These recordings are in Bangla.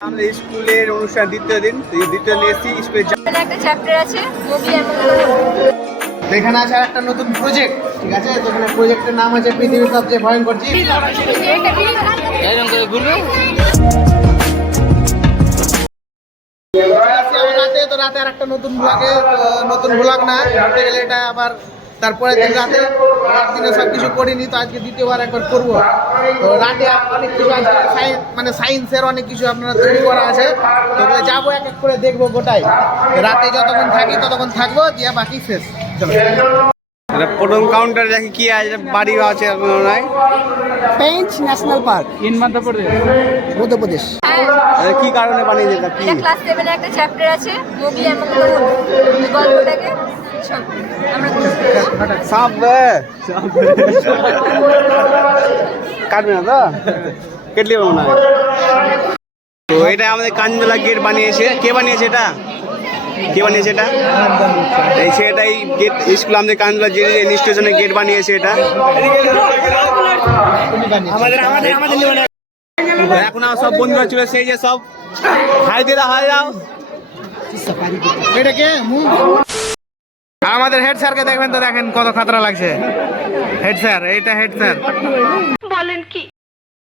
আমাদের স্কুলের অনুষ্ঠান দ্বিতীয় দিন দ্বিতীয় দিন এসেছি স্কুলে এখানে একটা চ্যাপ্টার আছে মুভি এখানে আছে আর একটা নতুন প্রজেক্ট ঠিক আছে? তো এখানে প্রজেক্টের নাম আছে পৃথিবীর সবচেয়ে ভয়ঙ্কর জীব। রাতে তো রাতে আর একটা নতুন ব্লগে নতুন ব্লগ না ধরতে গেলে এটা আবার তারপরে দিন রাতে রাত দিনে সব কিছু করিনি তো আজকে দ্বিতীয়বার একবার করব। তো রাতে অনেক কিছু সায়েন্স মানে সায়েন্সের অনেক কিছু আপনারা তৈরি করা আছে। তো ওগুলো যাব এক এক করে দেখব গোটাই। রাতে যতক্ষণ থাকি ততক্ষণ থাকব দিয়ে বাকি শেষ। চলো। এটা প্রথম কাউন্টারে দেখি কি আছে বাড়ি আছে হয়। Pench national park in Madhya Pradesh? Madhya Pradesh. হ্যাঁ। কি কারণে বানিয়েছে এটা? ক্লাস সেভেনে একটা চ্যাপ্টার আছে মুভি এমন গল্পটাকে। সাপ কাটবে না তো? কেটলি মনে হয়। তো এটা আমাদের কাঞ্জলা গেট বানিয়েছে। কে বানিয়েছে এটা? কে বানিয়েছে এটা? এই সেটাই গেট স্কুল আমাদের কাঞ্জলা যে স্টেশনের গেট বানিয়েছে এটা। এখন আমার সব বন্ধুরা চলে সেই যে সব। হাই দিদা হাই দাও। এটা কে? আর আমাদের হেড স্যারকে দেখবেন তো দেখেন কত খাতরা লাগছে। হেড স্যার এইটা হেড স্যার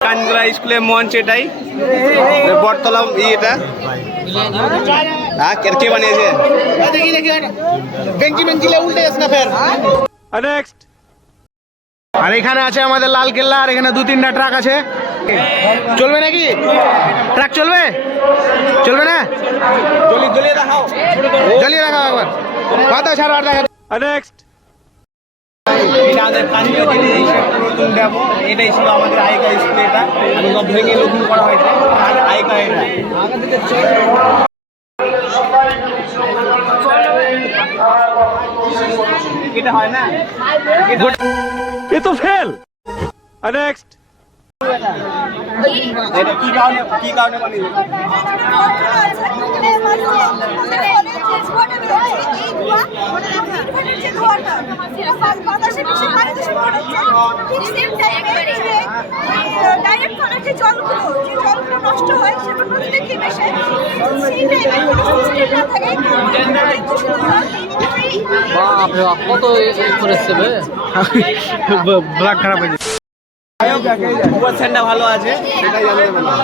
কাঞ্জলা স্কুলের মঞ্চ এটাই। বটতলা এটা। হ্যাঁ কে কে বানিয়েছে? দেখি দেখি বেঞ্চি বেঞ্চিলে উল্টে যাস না ফের? নেক্সট আর এখানে আছে আমাদের লাল কেল্লা আর এখানে দু তিনটা ট্রাক আছে। চলবে নাকি? ট্রাক চলবে? চলবে না? জলি জলি দেখাও। জ্বালিয়ে রাখা একবার। বাতা ছাড় আর দেখা নেক্সট এটা আমাদের এটাই ছিল আমাদের আইকা স্কুল এটা আমি সব ভেঙে নতুন করা হয়েছে আর আইকা এটা এটা হয় না? এ তো ফেল নেক্সট এটা কি কারণে কি কারণে কত করেছে খারাপ হয়েছে ভালো আছে সেটাই জানতে পারলাম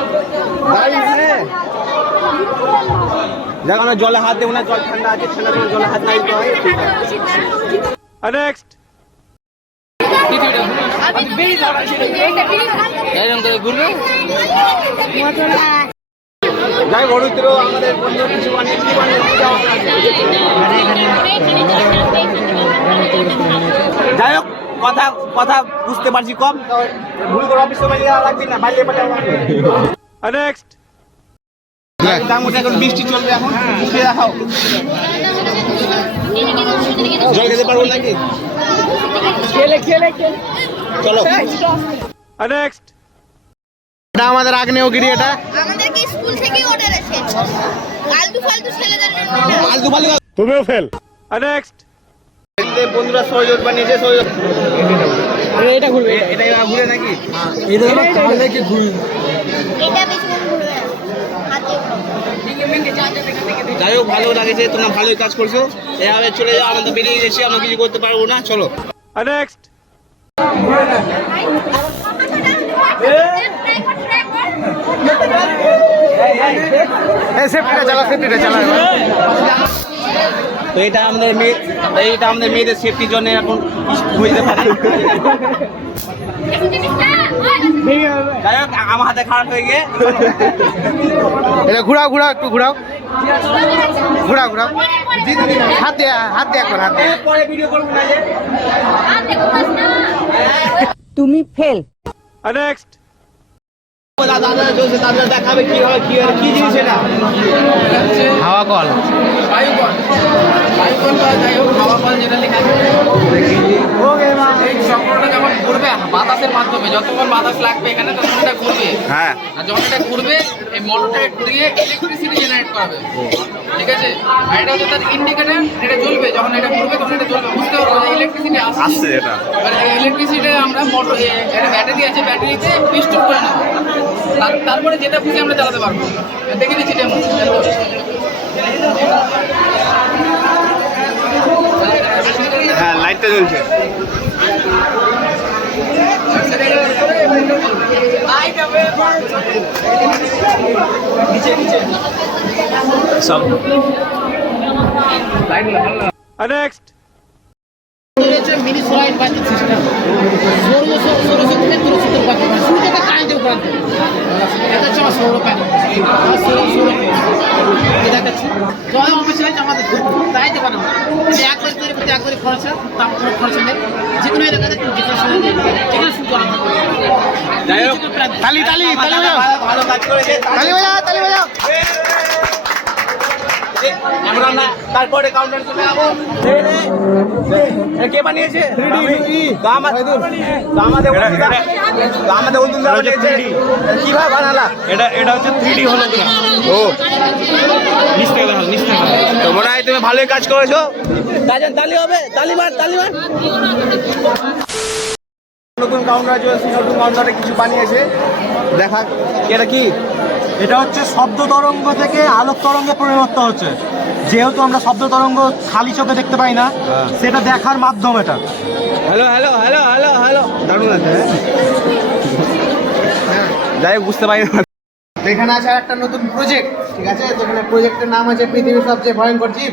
দেখ আমরা জলে হাত দেবো না জল ঠান্ডা আছে ঠান্ডা জলে হাত না দিতে হয় নেক্সট যাই বড়ুত্র আমাদের বন্ধু কিছু বানিয়ে? যাই হোক কথা কথা বুঝতে পারছি কম। ভুল করে অফিসে বাইরে রাখবি না বাইরে নেক্সট দামটা এখন বৃষ্টি চলবে এখন দেখাও। জল খেতে পারব নাকি চলো নেক্সট এটা আমাদের আগ্নেয়গিরি এটা। আমাদেরকে স্কুল থেকেই অর্ডার আছে আলতু ফালতু ছেলেদের জন্য। ফালতু ফালতু তুমিও ফেল নেক্সট বন্ধুরা সহযোগ বানিয়েছে সহযোগ। এটা ঘুরবে এটা ঘুরে নাকি? এটা ঘুরবে যাই হোক ভালো লাগেছে তোমরা ভালোই কাজ করছ। এভাবে চলে যাও আমাদের বেরিয়ে গেছি আমরা কিছু করতে পারব না চলো। নেক্সট চালা সেফটিটা চালা। তো এটা আমাদের মেয়ে এইটা আমাদের মেয়েদের সেফটির জন্য এখন বুঝতে পারি। যাই হোক আমার হাতে খারাপ হয়ে গিয়ে। এটা ঘুরাও ঘুরাও একটু ঘুরাও। ঘুরাও ঘুরা হাত দিয়ে হাত দিয়ে একবার হাত দিয়ে। পরে ভিডিও করব না যে তুমি ফেল। নেক্সট দাদা দাদা চলছে দাদা দেখাবে কি হয় কি হয় কি জিনিস এটা? হাওয়া কল। এই চক্রটা যখন ঘুরবে বাতাসের মাধ্যমে যতক্ষণ বাতাস লাগবে এখানে তখন এটা ঘুরবে। হ্যাঁ। আর যখন এটা ঘুরবে এই মোটরটাকে ঘুরিয়ে ইলেকট্রিসিটি জেনারেট করাবে। ঠিক আছে? আর এটা হচ্ছে তার ইন্ডিকেটর এটা জ্বলবে। যখন এটা ঘুরবে তখন এটা জ্বলবে। বুঝতে পারব যে ইলেকট্রিসিটি আসছে। এটা। এবার ইলেকট্রিসিটি আমরা মোটর একটা ব্যাটারি আছে ব্যাটারিতে পিস্টন করে নেব। তারপরে যেটা খুশি আমরা চালাতে পারব। দেখে দিচ্ছি ডেমো হ্যাঁ লাইটটা জ্বলছে। সব। নেক্সট রয়েছে মিনি সোলাইট বাজিং সিস্টেম ষোলোশো ষোলোশো থেকে থেকে বাজিং শুরু থেকে কারেন্টের উপর এটা হচ্ছে আমার সৌর প্যানেল সৌর সৌর এটা দেখাচ্ছি। জল অফিসে আমাদের তাই দেবো না। এটা একবার তৈরি করতে একবারই খরচ হয় তার কোনো খরচ নেই। যে কোনো এলাকাতে যেখানে নেই যেখানে করা তালি তালি তালি ভালো কাজ করেছে তালি বাজাও তালি বাজাও। আমরা না তারপরে কাউন্টার চলে যাব। কে বানিয়েছে? কীভাবে বানালা? এটা এটা হচ্ছে থ্রি ডি হলোগ্রাম ও। তো মনে হয় তুমি ভালোই কাজ করেছ। তালি হবে? তালি মার তালি মার। নতুন কাউন্টার নতুন কাউন্টারে কিছু বানিয়েছে। দেখা এটা কি? এটা হচ্ছে শব্দ তরঙ্গ থেকে আলোক তরঙ্গে পরিণত হচ্ছে। যেহেতু আমরা শব্দ তরঙ্গ খালি চোখে দেখতে পাই না সেটা দেখার মাধ্যম এটা। Hello hello hello hello hello. দারুণ আছে হ্যাঁ? যাই হোক বুঝতে পারি না এখানে আছে একটা নতুন প্রজেক্ট ঠিক আছে? তো এখানে প্রজেক্টের নাম আছে পৃথিবীর সবচেয়ে ভয়ঙ্কর জীব।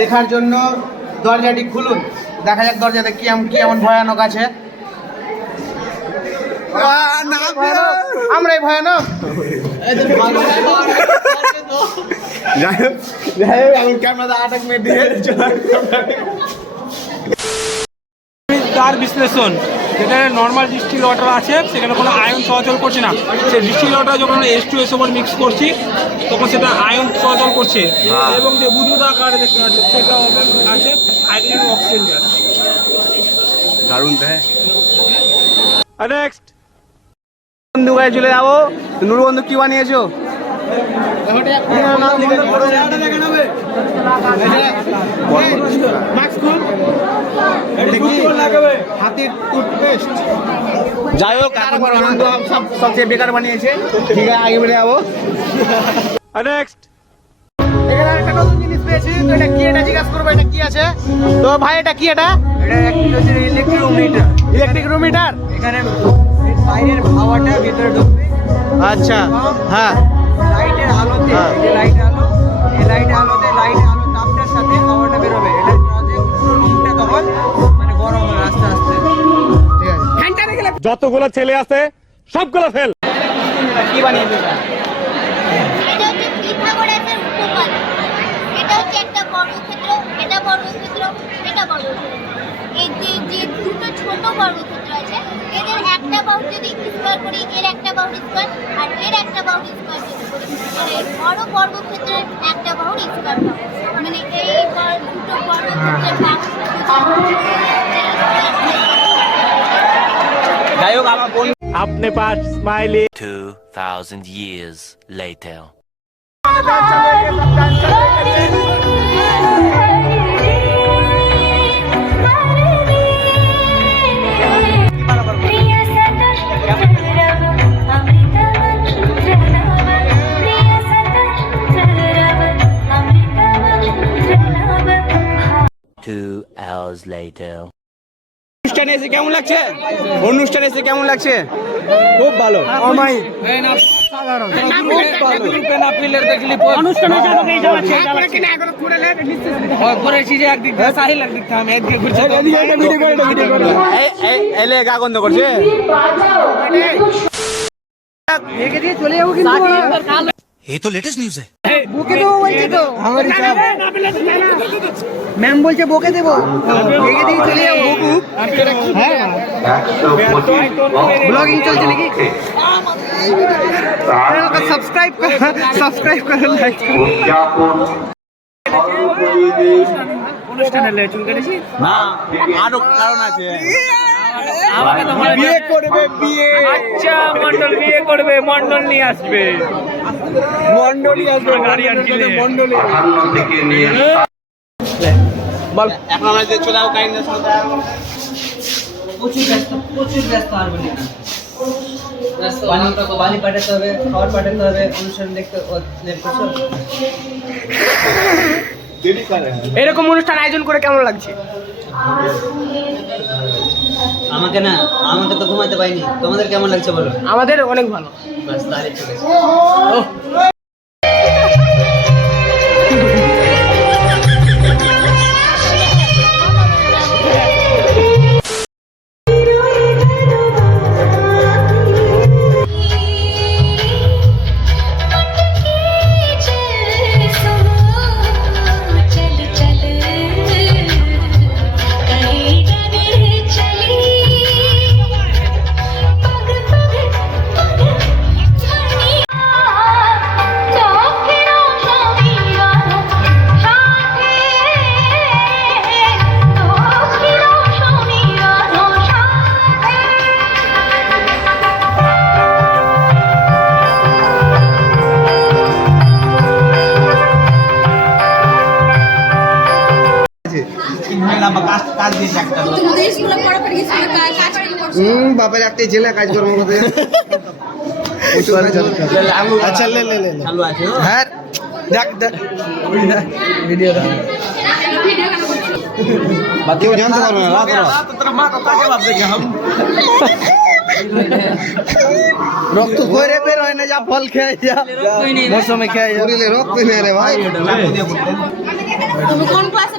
দেখার জন্য দরজাটি খুলুন। দেখা যাক দরজাতে কি এমন কি এমন ভয়ানক আছে? আমরাই ভয়ানক। যাই হোক যাই হোক এখন ক্যামেরা আটাক মিনিট দিয়ে তার বিশ্লেষণ যেখানে নর্মাল ডিস্টিল ওয়াটার আছে সেখানে কোনো আয়ন চলাচল করছে না। সেই ডিস্টিল ওয়াটার যখন এস টু এস ওপর মিক্স করছি তখন সেটা আয়ন চলাচল করছে। এবং যে বুদবুদ আকারে দেখতে পাচ্ছি সেটা হবে আছে হাইড্রোজেন অক্সিজেন গ্যাস দারুণ তো হ্যাঁ নেক্সট বন্ধু গায়ে চলে যাব। নুরু বন্ধু কি বানিয়েছো? যাই হোক সব সবচেয়ে বেকার বানিয়েছে। ঠিক আছে আগে বেড়ে যাব। নেক্সট এখানে একটা নতুন জিনিস পেয়েছি তো এটা কি এটা জিজ্ঞাসা করব এটা কি আছে? তো ভাই এটা কি এটা? ইলেকট্রোমিটার ইলেকট্রিক রুমিটার এখানে বাইরের হাওয়াটা ভেতরে ঢুকবে। আচ্ছা হ্যাঁ। লাইটের আলোতে হ্যাঁ। যে লাইট আলো এই লাইট আলোতে লাইট আলো তাপটার সাথে হাওয়াটা বেরোবে। এটা পুরো রুমটা তখন মানে গরম হবে আস্তে যতগুলো ছেলে আছে সবগুলো ফেল। কি বানিয়েছো এটা হচ্ছে পিথাগোরাসের উপপাদ্য এটা হচ্ছে একটা বর্গক্ষেত্র এটা বর্গক্ষেত্র এটা বর্গক্ষেত্র। এই যে যে দুটো ছোট বর্গক্ষেত্র আছে এদের একটা বাহু যদি স্কোয়ার করি এর একটা বাহু স্কোয়ার আর এর একটা বাহু স্কোয়ার যদি করি মানে বড় বর্গক্ষেত্রের একটা বাহুর স্কোয়ার পাবো মানে এই দুটো বর্গক্ষেত্রের যাই হোক আমার বোন আপনি পাস স্মাইলি 2,000 years later. অনুষ্ঠানে এসে কেমন লাগছে? অনুষ্ঠানে এসে কেমন লাগছে? খুব ভালো। আমাই এই- এই- এলে গা গন্ধ করছে ম্যাম বলছে বকে দেবো? রেখে দিয়ে চলে যাব। বকু ব্লগিং চলছে নাকি? সাবস্ক্রাইব সাবস্ক্রাইব করে লাইক না আরও কারণ আছে। বিয়ে করবে বিয়ে। আচ্ছা মন্ডল বিয়ে করবে মন্ডল নিয়ে আসবে। মন্ডলই আসবে গাড়ি আনছিলে মন্ডলী বল। এখন আমরা চলে যাব কাইন্ডনেস প্রচুর ব্যস্ত প্রচুর ব্যস্ত আর বলি পাঠাতে হবে খাবার পাঠাতে হবে অনুষ্ঠান দেখতে এরকম অনুষ্ঠান আয়োজন করে কেমন লাগছে? আমাকে না আমাকে তো ঘুমাতে পাইনি তোমাদের কেমন লাগছে বলো? আমাদের অনেক ভালো। বাস তাহলে ঠিক আছে। কি করছ। হুম বাপের একটাই ছেলে কাজ করব করতে। আচ্ছা লে লে লে? হ্যাঁ দেখ দেখ। ভিডিও দেখ ভিডিও কেন করছ? কেউ জানতে পারবে না রাত রক্ত করে বের হয় না যা ফল খেয়ে যা। মৌসুমে খেয়ে যা। রক্ত নেই রে ভাই। তুমি কোন ক্লাসে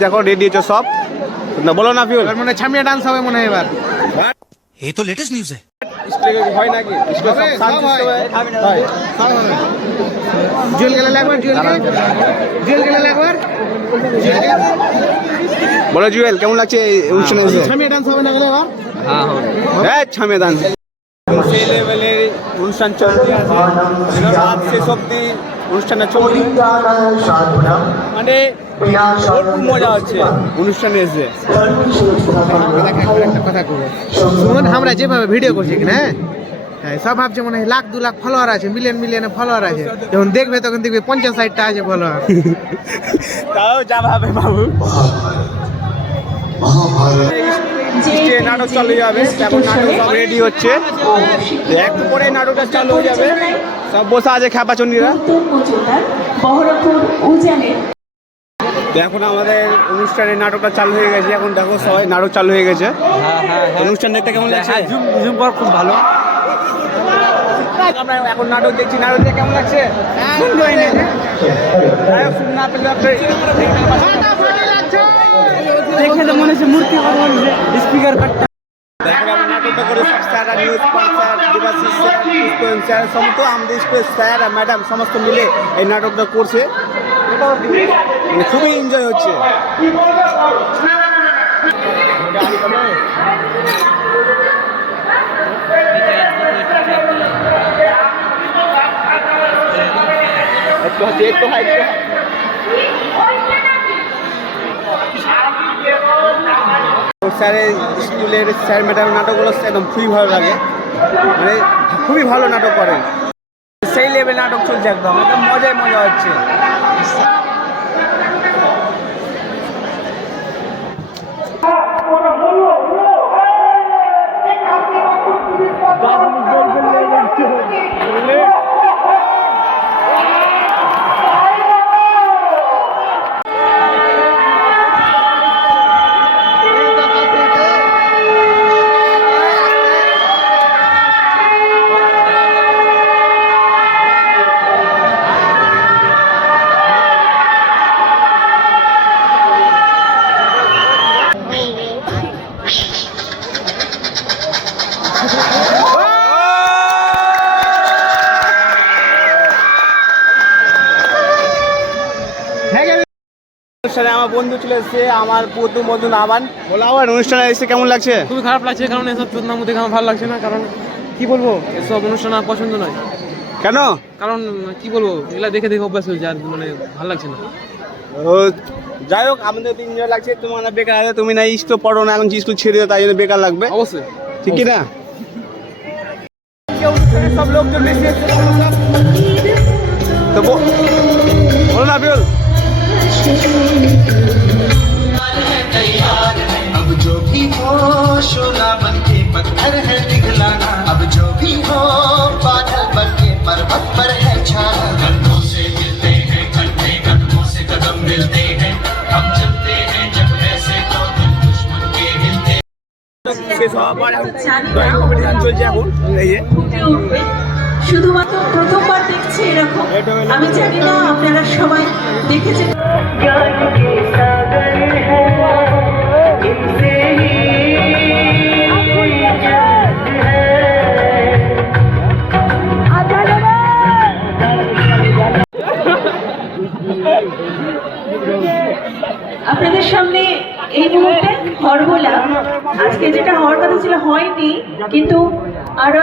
দেখো রেডি হচ্ছে সব। না বলো না ফিউল মনে ছামিয়া ডান্স হবে মনে হয় এবার। হয় নাকি? স্টেজে সব sound system হয়। হয়। জুয়েল গেলে জুয়েল জুয়েল গেলে বলো জুয়েল কেমন লাগছে এই অনুষ্ঠানে এসে? ছামিয়া ডান্স হবে না গেলে এবার? হ্যাঁ সেই লেভেলের অনুষ্ঠান চলছে। রাত শেষ অব্দি অনুষ্ঠানটা চলবে মানে ভরপুর মজা হচ্ছে অনুষ্ঠানে এসে। একটা কথা কবো শুনুন আমরা যেভাবে ভিডিও করছি কিনা হ্যাঁ? সব ভাবছে মনে হয় লাখ দু লাখ ফলোয়ার আছে মিলিয়ন মিলিয়নে ফলোয়ার আছে। যখন দেখবে তখন দেখবে পঞ্চাশ ষাটটা আছে ফলোয়ার তাও যা ভাবে বাবু। স্টেজে নাটক চালু যাবে এখন নাটক সব রেডি হচ্ছে। তো একটু পরে নাটকটা চালু হয়ে যাবে। সব বসে আছে খ্যাপাচন্ডিরা। তো এখন আমাদের অনুষ্ঠানের নাটকটা চালু হয়ে গেছে। এখন দেখো সবাই নাটক চালু হয়ে গেছে। অনুষ্ঠান দেখতে কেমন লাগছে? জুম জুম কর খুব ভালো। আমরা এখন নাটক দেখছি। নাটক দেখে কেমন লাগছে? দেখে তো মনে হচ্ছে মূর্তি স্পিকার কাটটা স্যার আর news sir Debashis sir Pushpan sir সমস্ত আমাদের স্কুলের স্যার আর ম্যাডাম সমস্ত মিলে এই নাটকটা করছে। মানে খুবই এনজয় হচ্ছে। স্যারের স্কুলের স্যার ম্যাডাম নাটকগুলো একদম খুবই ভালো লাগে। মানে খুবই ভালো নাটক করেন। সেই লেভেল নাটক চলছে একদম। একদম মজায় মজা হচ্ছে। আমার বন্ধু ছিল সে আমার প্রথম বন্ধু নামান বলো আমার অনুষ্ঠানে এসে কেমন লাগছে? খুবই খারাপ লাগছে কারণ এসব চোদনামু দেখে আমার ভালো লাগছে না কারণ কি বলব এসব অনুষ্ঠান আমার পছন্দ নয়। কেন? কারণ কি বলব এগুলা দেখে দেখে অভ্যাস হয়েছে আর মানে ভালো লাগছে না। যাই হোক আমাদের তিনজন লাগছে তোমার বেকার তুমি না ইস্তো পড়ো না এখন জিনিস ছেড়ে তাই জন্য বেকার লাগবে। অবশ্যই। ঠিক না? सब लोग के तो वो बोलो ना अभियोल अब जो भी हो, शोला बन के पत्थर है पिघलाना अब जो भी हो, बादल बन के पर्वत पर है छाना। শেষ হওয়ার পর ড্রয়িং কম্পিটিশন চলছে এখন এই যে। শুধুমাত্র প্রথমবার দেখছি এরকম। আমি জানি না আপনারা সবাই দেখেছেন। আপনাদের সামনে এই মুহূর্তে হরবোলা। আজকে যেটা হওয়ার কথা ছিল হয়নি কিন্তু আরও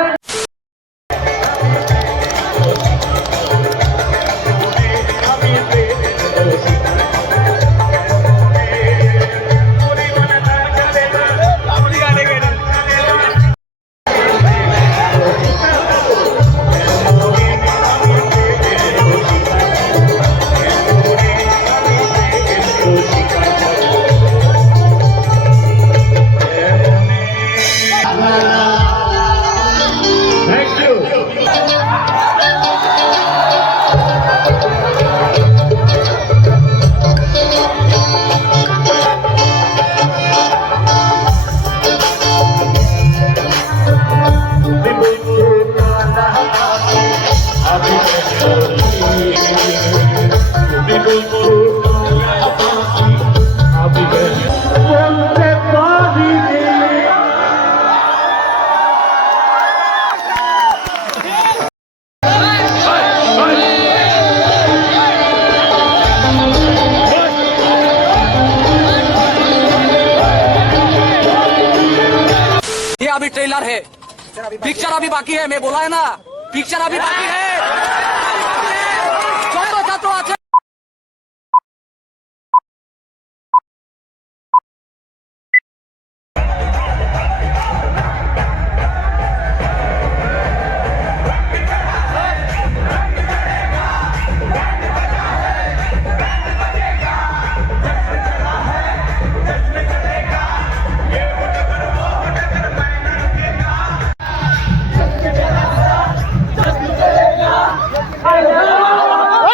बाकी है मैं बोला है ना पिक्चर अभी बाकी है।